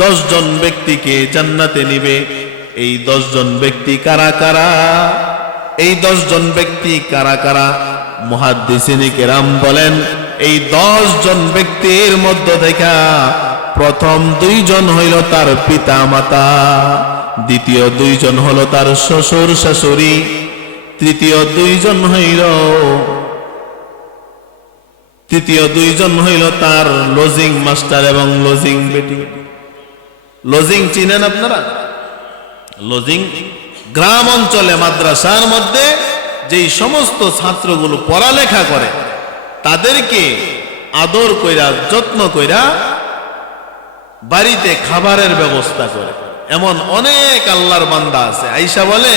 10 জন ব্যক্তিকে জান্নাতে নিবে। এই 10 জন ব্যক্তি কারা কারা? এই 10 জন ব্যক্তি কারা কারা? মুহাদ্দিসিনে কেরাম বলেন, এই 10 জন ব্যক্তির মধ্য থেকে প্রথম 2 জন হইল তার পিতা মাতা, দ্বিতীয় 2 জন হলো তার শ্বশুর শাশুড়ি, তৃতীয় 2 জন হইল তার লজিং মাস্টার এবং লজিং বেটি। লজিং চিনেন আপনারা? লজিং গ্রাম অঞ্চলে মাদ্রাসার মধ্যে যেই সমস্ত ছাত্রগুলো পড়ালেখা করে তাদেরকে আদর কইরা যত্ন কইরা বাড়িতে খাবারের ব্যবস্থা করে। এমন অনেক আল্লাহর বান্দা আছে, আয়েশা বলে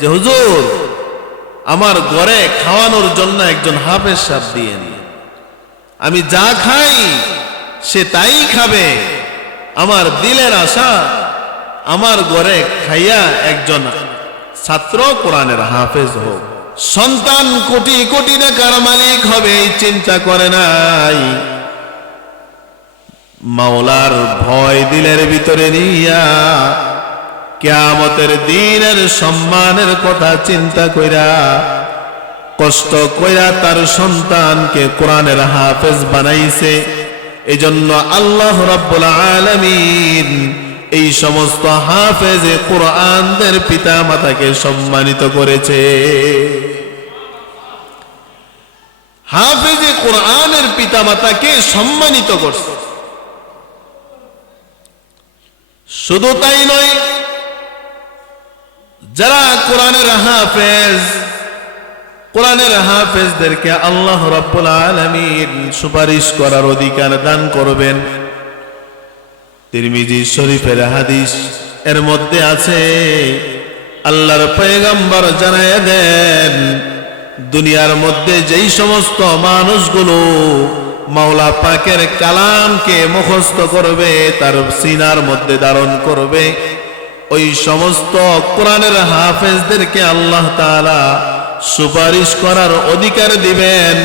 যে হুজুর আমার ঘরে খাওয়ানোর জন্য একজন হাফেজ সাহেব দিয়ে নি, আমি যা খাই সে তাই খাবে। আমার দিলের আশা আমার ঘরে খাইয়া একজন ছাত্র কোরআনের হাফেজ হোক। সন্তান কোটি কোটি টাকার মালিক হবে এই চিন্তা করে নাই, মাওলার ভয় দিলের ভিতরে নিয়া কিয়ামতের দিনের সম্মানের কথা চিন্তা কইরা কষ্ট কইরা তার সন্তানকে কোরআনের হাফেজ বানাইছে। এজন্য আল্লাহ রাব্বুল আলামিন এই সমস্ত হাফেজে কোরআনদের পিতা মাতাকে সম্মানিত করেছে। হাফেজে কোরআনের পিতা মাতাকে সম্মানিত করছে। শুধু তাই নয়, যারা কোরআনের হাফেজ, কোরআনের হাফেজদেরকে আল্লাহ রাব্বুল আলামিন সুপারিশ করার অধিকার দান করবেন। তিরমিজি শরীফের হাদিস এর মধ্যে আছে, আল্লাহর পয়গম্বর জানায়া দেন, দুনিয়ার মধ্যে যেই সমস্ত মানুষগুলো মাওলা পাকের কালামকে মুখস্থ করবে, তার সিনার মধ্যে ধারণ করবে, ওই সমস্ত কোরআনের হাফেজদেরকে আল্লাহ তাআলা সুপারিশ করার অধিকার দিবেন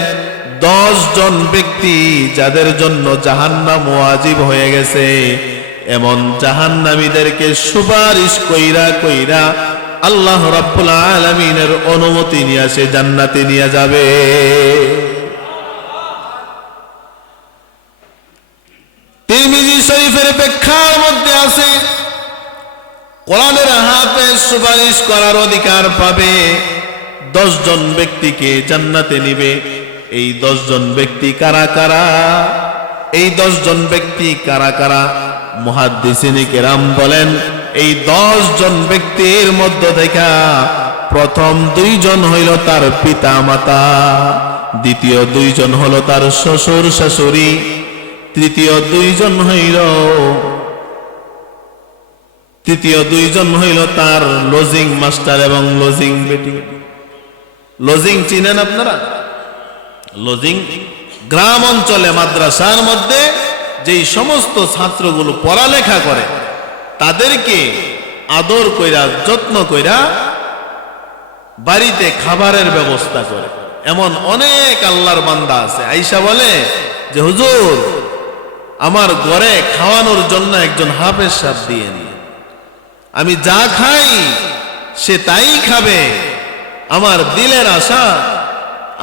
10 জন ব্যক্তি যাদের জন্য জাহান্নাম ওয়াজিব হয়ে গেছে। এমন জাহান্নামীদেরকে সুপারিশ কইরা কইরা আল্লাহ রাব্বুল আলামিনের অনুমতি নিয়ে সে জান্নাতে নিয়ে যাবে। তিরমিজি শরীফের ব্যাখ্যার মধ্যে আছে, কোরআনের হাফেজ সুপারিশ করার অধিকার পাবে, 10 জন ব্যক্তিকে জান্নাতে নিবে। এই 10 জন ব্যক্তি কারা কারা? এই 10 জন ব্যক্তি কারা কারা? মুহাদ্দিসিনে কেরাম বলেন, এই 10 জন ব্যক্তির মধ্য থেকে প্রথম 2 জন হইল তার পিতা মাতা, দ্বিতীয় 2 জন হলো তার শ্বশুর শাশুড়ি, তৃতীয় 2 জন হইল তার লজিং মাস্টার এবং লজিং বেটি। লজিং চিনেন আপনারা? লজিং গ্রাম অঞ্চলে মাদ্রাসার মধ্যে যেই সমস্ত ছাত্রগুলো পড়ালেখা করে তাদেরকে আদর কইরা যত্ন কইরা বাড়িতে খাবারের ব্যবস্থা করে। এমন অনেক আল্লাহর বান্দা আছে, আয়েশা বলে যে হুজুর আমার ঘরে খাওয়ানোর জন্য একজন হাফেজ সাহেব দিয়ে নি, আমি যা খাই সে তাই খাবে। আমার দিলের আশা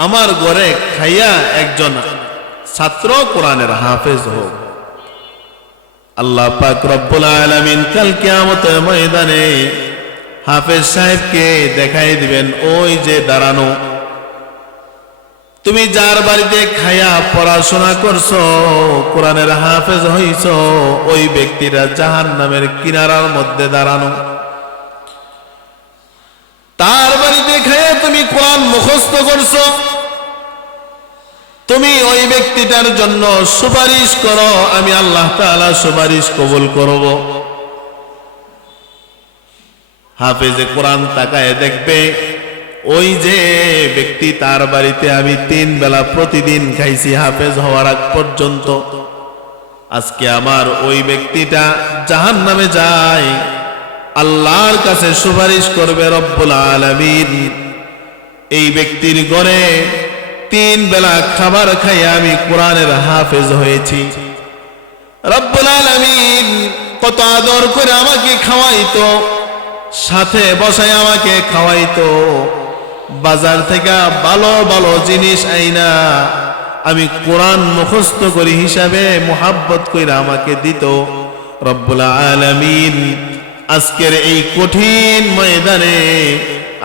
আমার ঘরে খাইয়া একজন ছাত্র কোরআনের হাফেজ হোক। আল্লাহ পাক রব্বুল আলামিন কাল কিয়ামতের ময়দানে হাফেজ সাহেবকে দেখাই দিবেন, ওই যে দাঁড়ানো, তুমি যার বাড়িতে খাইয়া পড়াশোনা করছো, কোরআনের হাফেজ হইছো, ওই ব্যক্তিরা জাহান্নামের কিনারার মধ্যে দাঁড়ানো। তার বাড়িতে খাইয়া তুমি কোরআন মুখস্থ করছো, তুমি ওই ব্যক্তিটার জন্য সুপারিশ করো, আমি আল্লাহ তাআলা সুপারিশ কবুল করব। হাফেজে কোরআন তাকায় দেখবে, ওই যে ব্যক্তি তার বাড়িতে আমি 3 বেলা প্রতিদিন খাইছি হাফেজ হওয়ার আগ পর্যন্ত, আজকে আমার ওই ব্যক্তিটা জাহান্নামে যায়, আল্লাহর কাছে সুপারিশ করবে রব্বুল আলামিন, এই ব্যক্তির ঘরে 3 বেলা খাবার খাইয়া আমি কোরআনের হাফেজ হয়েছি। রব্বুল আলামিন কত আদর করে আমাকে খাওয়াইতো, সাথে বসায় আমাকে খাওয়াইতো, বাজার থেকে ভালো ভালো জিনিস আইনা আমি কোরআন মুখস্থ করি হিসাবে মোহাব্বত কইরা আমাকে দিত। রব্বুল আলামিন আজকের এই কঠিন ময়দানে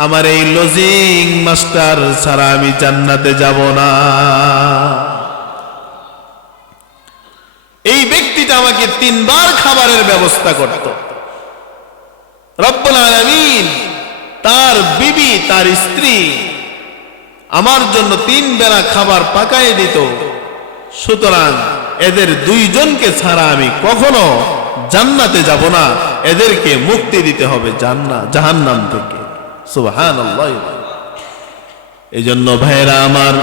আমার এই লজিং মাস্টার ছাড়া আমি জান্নাতে যাব না। এই ব্যক্তিটা আমাকে 3 বার খাবারের ব্যবস্থা করত। রব্বুল আলামিন তার বিবি, তার স্ত্রী আমার জন্য 3 বেলা খাবার পাকায় দিত। সুতরাং এদের 2 জনকে ছাড়া আমি কখনো জান্নাতে যাব না, এদেরকে মুক্তি দিতে হবে জাহান্নাম থেকে। সুবহানাল্লাহ। এজন্য ভাইরা আমার,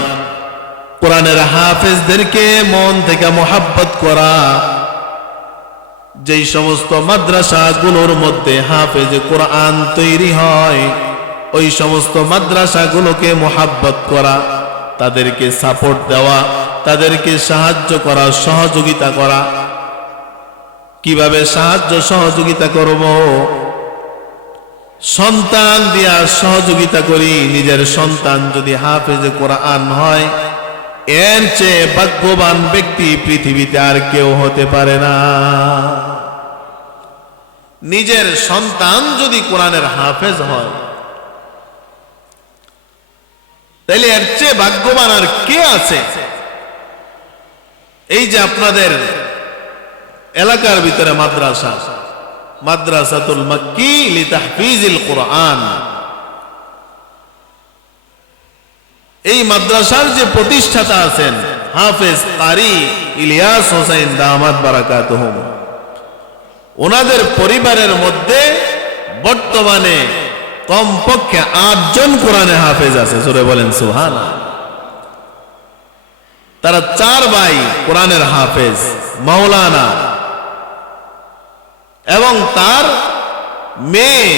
কোরআনের হাফেজদেরকে মন থেকে মোহাব্বত করা। যেই সমস্ত মাদ্রাসাগুলোর মধ্যে হাফেজে কোরআন তৈরি হয়, ওই সমস্ত মাদ্রাসাগুলোকে মোহাব্বত করা, তাদেরকে সাপোর্ট দেওয়া, তাদেরকে সাহায্য করা, সহযোগিতা করা। কিভাবে সাহায্য সহযোগিতা করব? সন্তান দিয়া সহযোগিতা করি। নিজের সন্তান যদি হাফেজে কোরআন হয়, এর চেয়ে ভাগ্যবান ব্যক্তি পৃথিবীতে আর কেউ হতে পারে না। নিজের সন্তান যদি কোরআনের হাফেজ হয়, তাহলে এর চেয়ে ভাগ্যবান আর কে আছে? এই যে আপনাদের এলাকার ভিতরে মাদ্রাসাতুল মাক্কি লিতাহফিজিল কোরআন, এই মাদ্রাসার যে প্রতিষ্ঠাতা আছেন হাফেজ কারি ইলিয়াস হোসেন দামাত বারাকাতুহুম, ওনাদের পরিবারের মধ্যে বর্তমানে কমপক্ষে 8 জন কোরআনে হাফেজ আছে। জোরে বলেন সুবহানাল্লাহ। তারা 4 ভাই কোরআনের হাফেজ, মাওলানা, এবং তার মেয়ে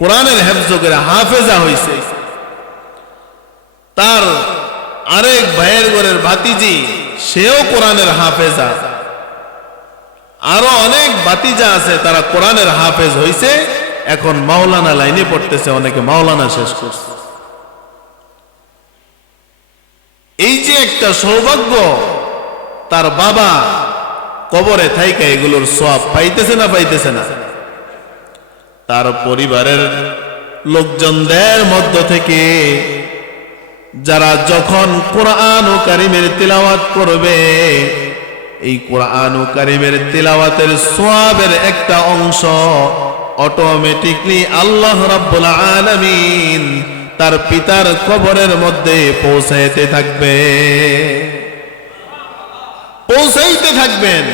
কোরআনের হেফজ করে হাফেজা হইছে। তার আরেক ভাইয়ের ঘরের ভাতিজি, সেও কোরআনের হাফেজা। আরো অনেক ভাতিজা আছে, তারা কোরআনের হাফেজ হইছে, এখন মাওলানা লাইনে পড়তেছে, অনেকে মাওলানা শেষ করছে। এই যে একটা সৌভাগ্য, তার বাবা কবরে থাইকা এগুলোর সওয়াব পাইতেছে না পাইতেছে না? তার পরিবারের লোকজনদের মধ্য থেকে যারা যখন কোরআন ও কারিমের তিলাওয়াত করবে, এই কোরআন ও কারিমের তিলাওয়াতের সওয়াবের একটা অংশ অটোমেটিকলি আল্লাহ রাব্বুল আলামিন তার পিতার কবরের মধ্যে পৌঁছাইতে থাকবেন।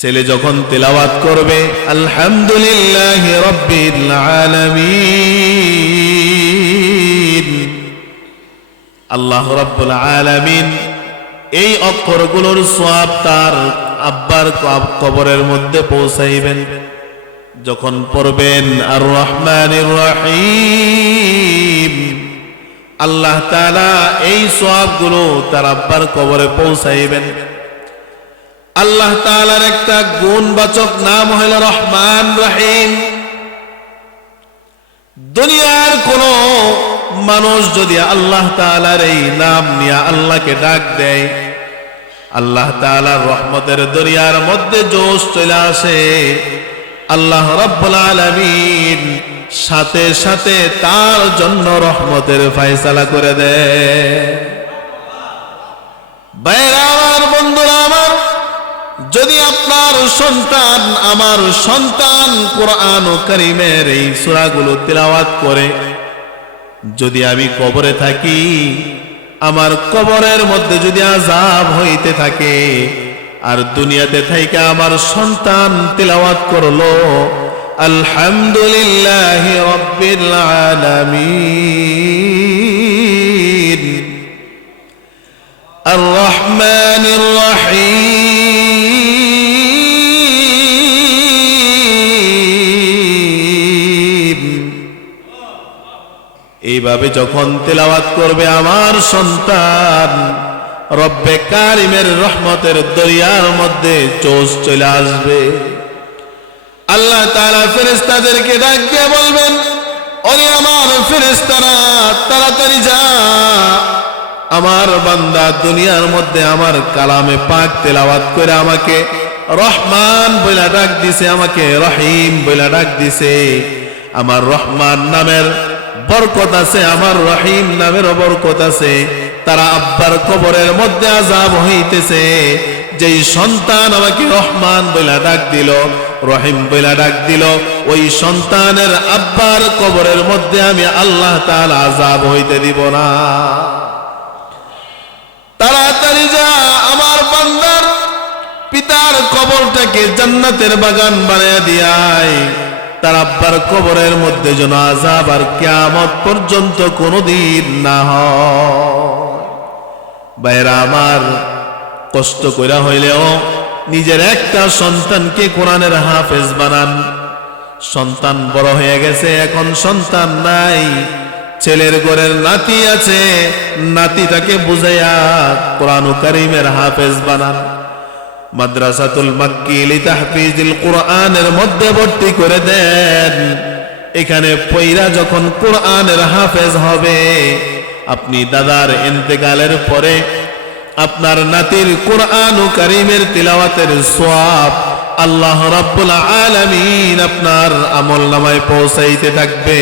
ছেলে যখন তিলাওয়াত করবে আলহামদুলিল্লাহি রাব্বিল আলামিন, আল্লাহ রাব্বুল আলামিন এই অক্ষরগুলোর সওয়াব তার আব্বার কবরের মধ্যে পৌঁছাইবেন। যখন পড়বেন আর রহমানির রহিম, আল্লাহ তাআলা এই সওয়াবগুলো তার আব্বার কবরে পৌঁছাইবেন। আল্লাহ তাআলার একটা গুণবাচক নাম হলো রহমান রহিম। দুনিয়ার কোন মানুষ যদি আল্লাহ তাআলার এই নাম নিয়ে আল্লাহকে ডাক দেয়, আল্লাহ তাআলার রহমতের দরিয়ার মধ্যে জোশ চলে আসে। আল্লাহ রাব্বুল আলামিন সাথে সাথে তার জন্য রহমতের ফয়সালা করে দেয়। ভাইরা আমার, বন্ধুরা আমার, যদি আপনার সন্তান, আমার সন্তান কোরআন ও কারীমের এই সূরাগুলো তিলাওয়াত করে, যদি আমি কবরে থাকি, আমার কবরের মধ্যে যদি আযাব হইতে থাকে, আর দুনিয়াতে থাইকা আমার সন্তান তিলাওয়াত করলো আলহামদুলিল্লাহি রাব্বিল আলামিন আর রহমানির রহিম, এইভাবে যখন তিলাওয়াত করবে আমার সন্তান, রব্বে কারিমের রহমতের দরিয়ার মধ্যে চোষ চলে আসবে। আল্লাহ তাআলা ফেরেশতাদেরকে ডাক দিয়ে বলবেন, ওরে আমার ফেরেশতারা, তাড়াতাড়ি যা, আমার বান্দা দুনিয়ার মধ্যে আমার কালামে পাক তেলাওয়াত করে আমাকে রহমান বলে ডাক দিছে, আমাকে রহিম বলে ডাক দিছে। আমার রহমান নামের বরকত আছে, আমার রহিম নামের বরকত আছে। তারা আব্বার কবরের মধ্যে আযাব হইতেছে, যেই সন্তান আমাকে রহমান বলে ডাক দিল, রহিম বলে ডাক দিল, ওই সন্তানের আব্বার কবরের মধ্যে আমি আল্লাহ তাআলা আযাব হইতে দিব না। তাড়াতাড়ি যা, আমার বান্দার পিতার কবরটাকে জান্নাতের বাগান বানিয়ে দিয়াই, তার আব্বার কবরের মধ্যে যেন আযাব আর কিয়ামত পর্যন্ত কোনোদিন না হয়। ভাইরা আমার, কষ্ট কইরা হইলেও নিজের একটা সন্তানকে কোরআনের হাফেজ বানান। সন্তান বড় হয়ে গেছে, এখন সন্তান নাই, ছেলের ঘরের নাতি আছে, নাতিটাকে বুঝাইয়া কোরআন কারীমের হাফেজ বানান। মাদ্রাসাতুল মাক্কি লিতাহফিজিল কোরআনের মধ্যে ভর্তি করে দেন। এখানে পয়রা যখন কোরআনের হাফেজ হবে, আপনি দাদার ইন্তেকালের পরে আপনার নাতির কোরআন কারীমের তিলাওয়াতের সওয়াব আল্লাহ রাব্বুল আলামিন আপনার আমলনামায় পৌঁছাইতে থাকবে।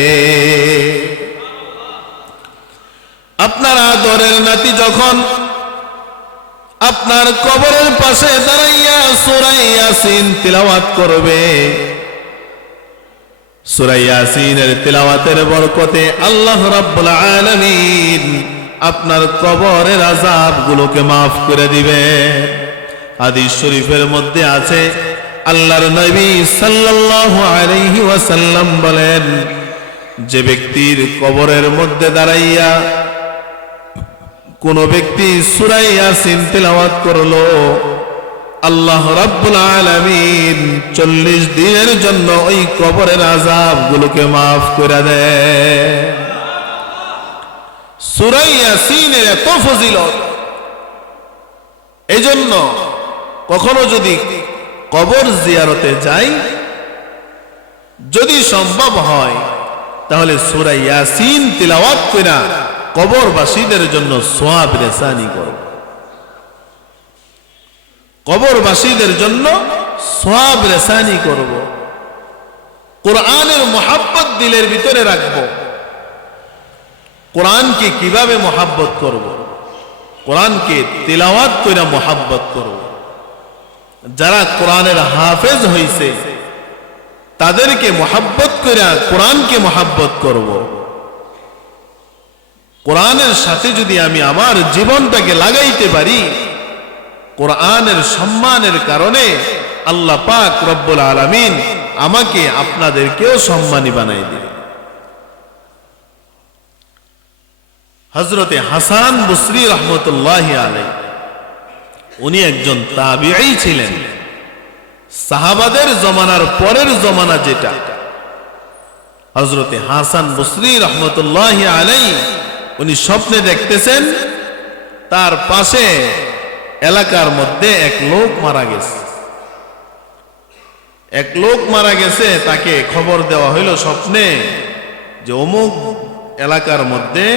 আপনার আদরের নাতি যখন আপনার কবরের পাশে দাঁড়াইয়া সূরা ইয়াসিন তিলাওয়াত করবে, সূরা ইয়াসিনের তিলাওয়াতের বরকতে আল্লাহ রাব্বুল আলামিন আপনার কবরের আযাবগুলোকে মাফ করে দিবে। হাদিস শরীফের মধ্যে আছে, আল্লাহর নবী সাল্লাল্লাহু আলাইহি ওয়াসাল্লাম বলেন, যে ব্যক্তির কবরের মধ্যে দাঁড়াইয়া কোন ব্যক্তি সূরা ইয়াসিন তেলাওয়াত করলো, আল্লাহ রাব্বুল আলামিন 40 দিনের জন্য ওই কবরের আযাবগুলোকে মাফ করে দেয়। সূরা ইয়াসিনের এত ফজিলত, এজন্য কখনো যদি কবর জিয়ারতে যাই, যদি সম্ভব হয় তাহলে সূরা ইয়াসিন তিলাওয়াত কইরা কবরবাসীদের জন্য সওয়াব রেসানি করব। কবরবাসীদের জন্য সওয়াব রেসানি করব। কোরআনের মুহাব্বত দিলের ভিতরে রাখব। কোরআনকে কিভাবে মুহাব্বত করব? কোরআনকে তিলাওয়াত কইরা মুহাব্বত করব। যারা কোরআনের হাফেজ হইছে তাদেরকে মুহাব্বত কইরা কোরআনকে মুহাব্বত করব। কোরআনের সাথে যদি আমি আমার জীবনটাকে লাগাইতে পারি, কোরআনের সম্মানের কারণে আল্লাহ পাক রব্বুল আলামিন আমাকে আপনাদেরকেও সম্মানী বানাই দিবে। হযরতে হাসান বসরি রাহমাতুল্লাহি আলাইহি, উনি একজন তাবিঈ ছিলেন। সাহাবাদের জমানার পরের জমানা যেটা, হযরতে হাসান বসরি রাহমাতুল্লাহি আলাইহি উনি স্বপ্নে দেখতেছেন তার পাশে এলাকার মধ্যে এক লোক মারা গেছে। এক লোক মারা গেছে, তাকে খবর দেওয়া হইল স্বপ্নে যে অমুক এলাকার মধ্যে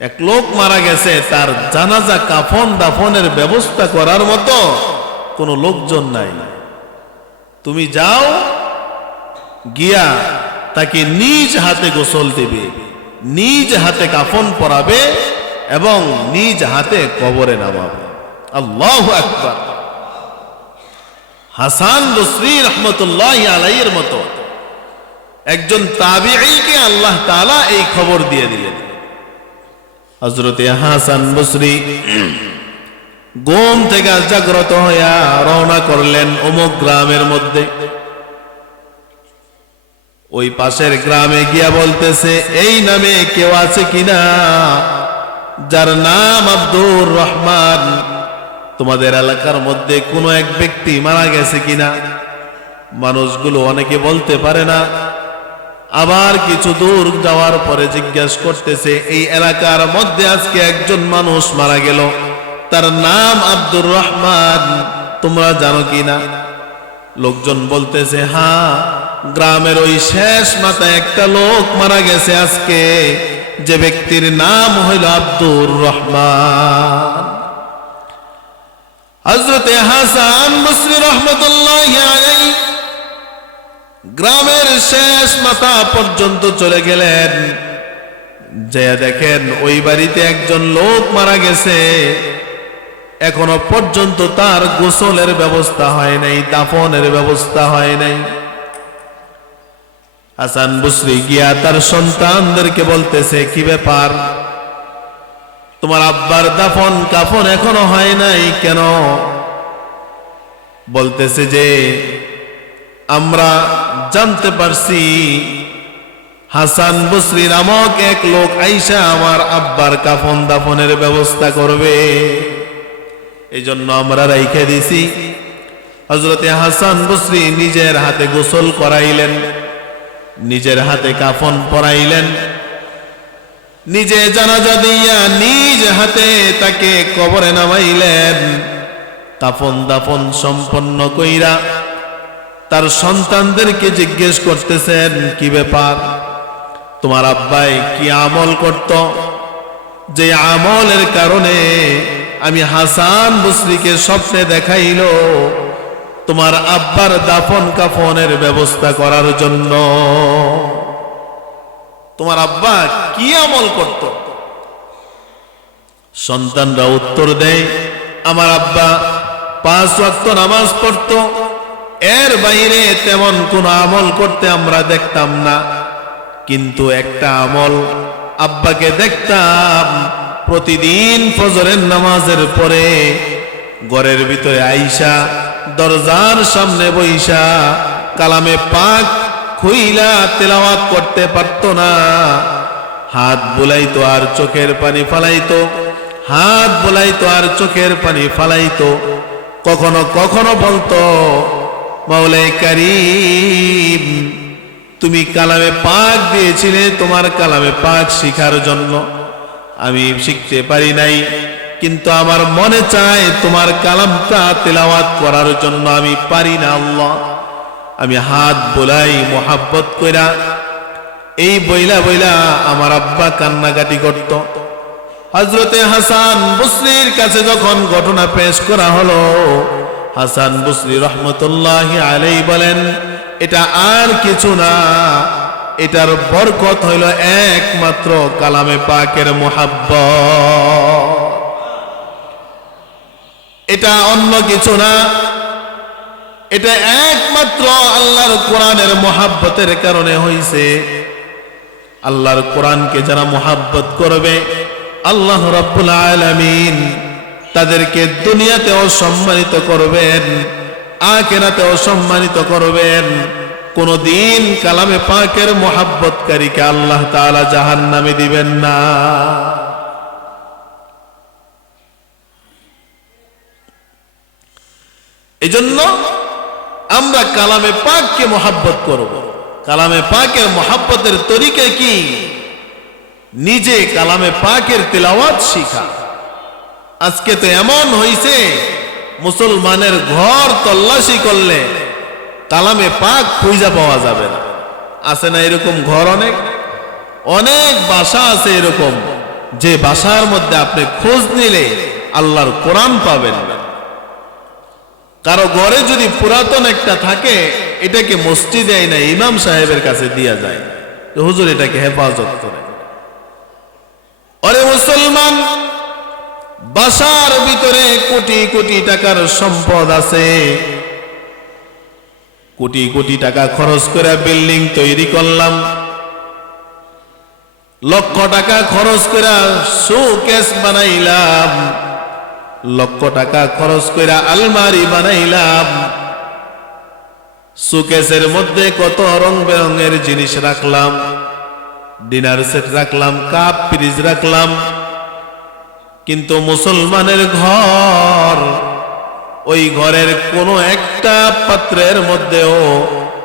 এক লোক মারা গেছে, তার জানাজা কাফন দাফনের ব্যবস্থা করার মতো কোনো লোকজন নাই। তুমি যাও, গিয়া তাকে নিজ হাতে গোসল দেবে, নিজ হাতে কাফন পরাবে এবং নিজ হাতে কবরে নামাবে। আল্লাহু আকবার। হাসান বসরি রাহমাতুল্লাহি আলাইহির মতো একজন তাবিঈকে আল্লাহ তাআলা এই খবর দিয়ে দিলেন। হযরতে হাসান বসরি ঘুম থেকে জাগ্রত হইয়া রওনা করলেন অমুক গ্রামের মধ্যে। ওই পাশের গ্রামে গিয়া বলতেছে, এই নামে কেউ আছে কিনা যার নাম আব্দুর রহমান? তোমাদের এলাকার মধ্যে কোনো এক ব্যক্তি মারা গেছে কিনা? মানুষগুলো অনেকে বলতে পারে না, আবার কিছু দূর যাওয়ার পরে জিজ্ঞেস করতেছে, এই এলাকার মধ্যে আজকে একজন মানুষ মারা গেল, তার নাম আব্দুর রহমান, তোমরা জানো কি না? লোকজন বলতেছে, হ্যাঁ, গ্রামের ওই শেষ মাথায় একটা লোক মারা গেছে আজকে, যে ব্যক্তির নাম হইল আব্দুর রহমান। হযরতে হাসান বসরি রাহমাতুল্লাহি আলাইহি গ্রামের শেষ মাথা পর্যন্ত চলে গেলেন, যে দেখেন ওই বাড়িতে একজন লোক মারা গেছে, এখনো পর্যন্ত তার গোসলের ব্যবস্থা হয় নাই, দাফনের ব্যবস্থা হয় নাই। হাসান বসরি গিয়া তার সন্তানদেরকে বলতেছে, কি ব্যাপার, তোমার আব্বার দাফন কাফন এখনো হয় নাই কেন? বলতেছে যে আমরা জানতে পারছি হাসান বসরি নামক এক লোক আইসা আমার আব্বার কাফন দাফনের ব্যবস্থা করবে, এই জন্য আমরা রাইখে দিছি। হযরতে হাসান বসরি নিজের হাতে গোসল করাইলেন, নিজের হাতে কাফন পরাইলেন, নিজে জানাজা দিয়া নিজ হাতে তাকে কবরে নামাইলেন। কাফন দাফন সম্পন্ন কইরা তার সন্তানদেরকে জিজ্ঞেস করতেছেন, কি ব্যাপার, তোমার আব্বাই কি আমল করত, যে আমলের কারণে আমি হাসান বসরিকে স্বপ্নে দেখাইল তোমার আব্বার দাফন কাফনের ব্যবস্থা করার জন্য? তোমার আব্বা কি আমল করত? সন্তানরা উত্তর দেয়, আমার আব্বা 5 ওয়াক্ত নামাজ পড়ত, এর বাইরে তেমন কোন আমল করতে আমরা দেখতাম না, কিন্তু একটা আমল আব্বাকে দেখতাম, প্রতিদিন ফজরের নামাজের পরে ঘরের ভিতরে আইসা দরজার সামনে বইসা কালামে পাক খুইলা তেলাওয়াত করতে পারত না, হাত বুলাইতো আর চোখের পানি ফালাইতো, হাত বুলাইতো আর চোখের পানি ফালাইতো। কখনো কখনো বলতো, মাওলাই কারীম, তুমি কালামে পাক দিয়েছিলে তোমার কালামে পাক শিখার জন্য, আমি শিখতে পারি নাই, কিন্তু আমার মনে চায় তোমার কালামটা তেলাওয়াত করার জন্য, আমি পারি না আল্লাহ। আমি হাত বোলাই মোহাব্বত কইরা, এই বইলা বইলা আমার আব্বা কান্নাকাটি করত। হযরতে হাসান বসরির কাছে যখন ঘটনা পেশ করা হলো, হাসান বসরি রহমতুল্লাহি আলাইহি বলেন, এটা আর কিছু না, এটার বরকত হইল একমাত্র কালামে পাকের মোহাব্বত, এটা অন্য কিছু না, এটা একমাত্র আল্লাহর কোরআনের মোহাব্বতের কারণে হইছে। আল্লাহর কোরআনকে যারা মোহাব্বত করবে, আল্লাহ রাব্বুল আলামিন তাদেরকে দুনিয়াতেও সম্মানিত করবেন, আখিরাতেও সম্মানিত করবেন। কোনদিন কালামে পাকের মোহাব্বতকারীকে আল্লাহ তাআলা জাহান্নামে দিবেন না। এজন্য আমরা কালামে পাককে মোহাব্বত করব। কালামে পাকের মোহাব্বতের তরিকা কি? নিজে কালামে পাকের তেলাওয়াত শিখা। আজকে তো এমন হইছে, মুসলমানের ঘর তল্লাশি করলে কালামে পাক খুঁজে পাওয়া যাবে না। আছে না এরকম ঘর? অনেক অনেক বাসা আছে এরকম, যে বাসার মধ্যে আপনি খোঁজ নিলে আল্লাহর কোরআন পাবেন না। কারো ঘরে যদি পুরাতন একটা থাকে, এটাকে মসজিদে না ইমাম সাহেবের কাছে দিয়া যায়, হুজুর এটাকে হেফাজত করে। আরে মুসলমান, বাসার ভিতরে কোটি কোটি টাকার সম্পদ আছে, কোটি কোটি টাকা খরচ করে বিল্ডিং তৈরি করলাম, লক্ষ টাকা খরচ করে শোকেস বানাইলাম, লক্ষ টাকা খরচ করে আলমারি বানাইলাম, শোকেসের মধ্যে কত রং বেরঙের জিনিস রাখলাম, ডিনার সেট রাখলাম, কাপ ফ্রিজ রাখলাম, কিন্তু মুসলমানের ঘর ওই ঘরের কোনো একটা পাত্রের মধ্যেও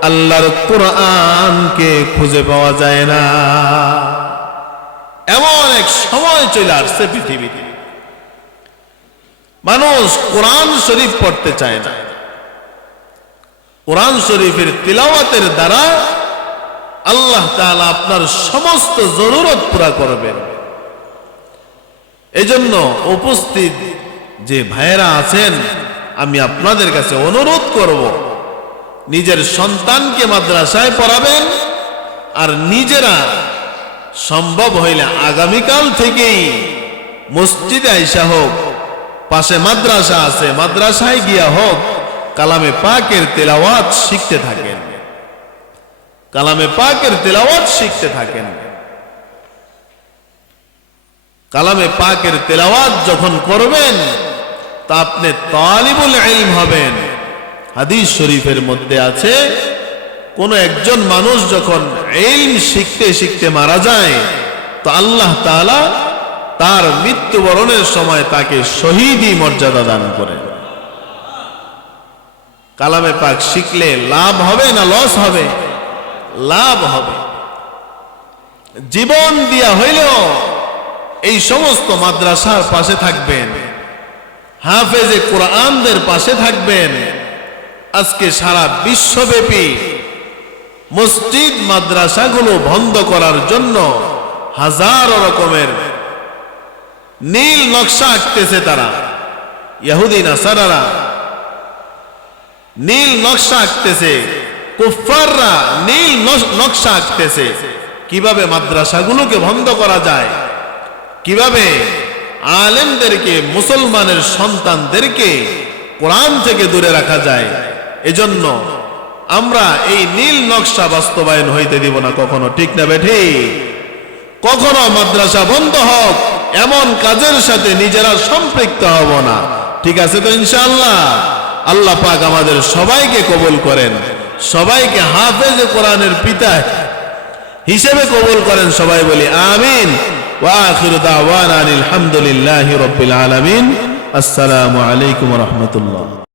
আল্লাহর কোরআনকে খুঁজে পাওয়া যায় না। এমন এক সময় চলে আসছে পৃথিবীতে মানুষ কোরআন শরীফ পড়তে চায় না। কোরআন শরীফের তিলাওয়াতের দ্বারা আল্লাহ তাআলা আপনার সমস্ত জরুরত পুরা করবেন। এজন্য উপস্থিত যে ভাইয়েরা আছেন, আমি আপনাদের কাছে অনুরোধ করব, নিজের সন্তানকে মাদ্রাসায় পড়াবেন, আর নিজেরা সম্ভব হইলে আগামীকাল থেকেই মসজিদে আইসা হোক, পাশে মাদ্রাসা আছে, মাদ্রাসায় গিয়া হোক, কালামে পাকের তেলাওয়াত শিখতে থাকেন। কালামে পাকের তেলাওয়াত শিখতে থাকেন। কালামে পাকের তেলাওয়াত যখন করবেন তা আপনি তালিবুল ইলম হবেন। হাদিস শরীফের মধ্যে আছে, কোন একজন মানুষ যখন ইলম শিখতে শিখতে মারা যায় তো আল্লাহ তাআলা তার মৃত্যুবরণের সময় তাকে শহীদি মর্যাদা দান করেন। কালামে পাক শিখলে লাভ হবে না লস হবে? লাভ হবে। জীবন দিয়া হইলেও এই সমস্ত মাদ্রাসার পাশে থাকবেন, হাফেজে কোরআনদের পাশে থাকবেন। আজকে সারা বিশ্বব্যাপী মসজিদ মাদ্রাসাগুলো বন্ধ করার জন্য হাজারো রকমের নীল নকশা আঁকতেছে তারা। ইহুদি নাসারারা নীল নকশা আঁকতেছে, কুফফাররা নীল নকশা আঁকতেছে কিভাবে মাদ্রাসাগুলোকে বন্ধ করা যায়, কিভাবে আলেমদেরকে, মুসলমানের সন্তানদেরকে কোরআন থেকে দূরে রাখা যায়। এজন্য আমরা এই নীল নকশা বাস্তবায়ন হইতে দিব না কখনো, ঠিক না বেঠি? কখনো মাদ্রাসা বন্ধ হোক এমন কাজের সাথে নিজেরা সম্পৃক্ত হব না, ঠিক আছে তো ইনশাআল্লাহ? আল্লাহ পাক আমাদের সবাইকে কবুল করেন, সবাইকে হাফেজে কোরআনের পিতা হিসেবে কবুল করেন। সবাই বলি আমিন। ওয়া আখিরু দাওয়ানা আলহামদুলিল্লাহি রাব্বিল আলামিন। আসসালামু আলাইকুম ওয়া রাহমাতুল্লাহ।